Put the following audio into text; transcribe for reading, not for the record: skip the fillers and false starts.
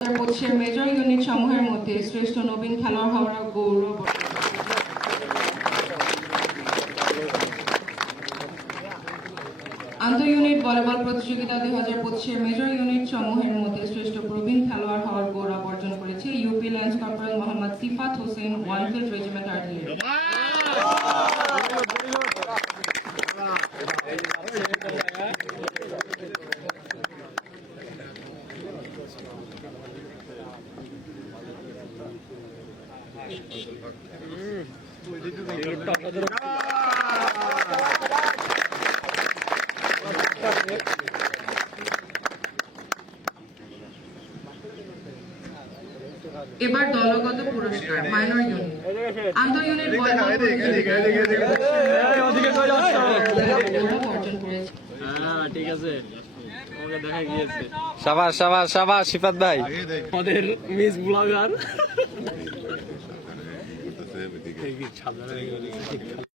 ২০২৫ major unit সমূহের মধ্যে শ্রেষ্ঠ নবীন খেলোয়াড় হওয়ার গৌরব আন্তঃ ইউনিট ভলিবল প্রতিযোগিতা ২০২৫ মেজর ইউনিট সমূহের মধ্যে শ্রেষ্ঠ প্রবীণ খেলোয়াড় হওয়ার গৌরব অর্জন করেছে ইউপি ল্যান্স কর্পোরাল মোহাম্মদ সিফাত হোসেন ওয়ানফিল্ড রেজিমেন্ট আর্টিলারি। এবার দলগত পুরস্কার মাইনর ইউনিট আন্তঃ ইউনিট ভলিবল অর্জন করেছে। ঠিক আছে, আমাকে দেখা গিয়েছে। শাবাশ শাবাশ শাবাশ সিফাত ভাই, আমাদের মিস ব্লগার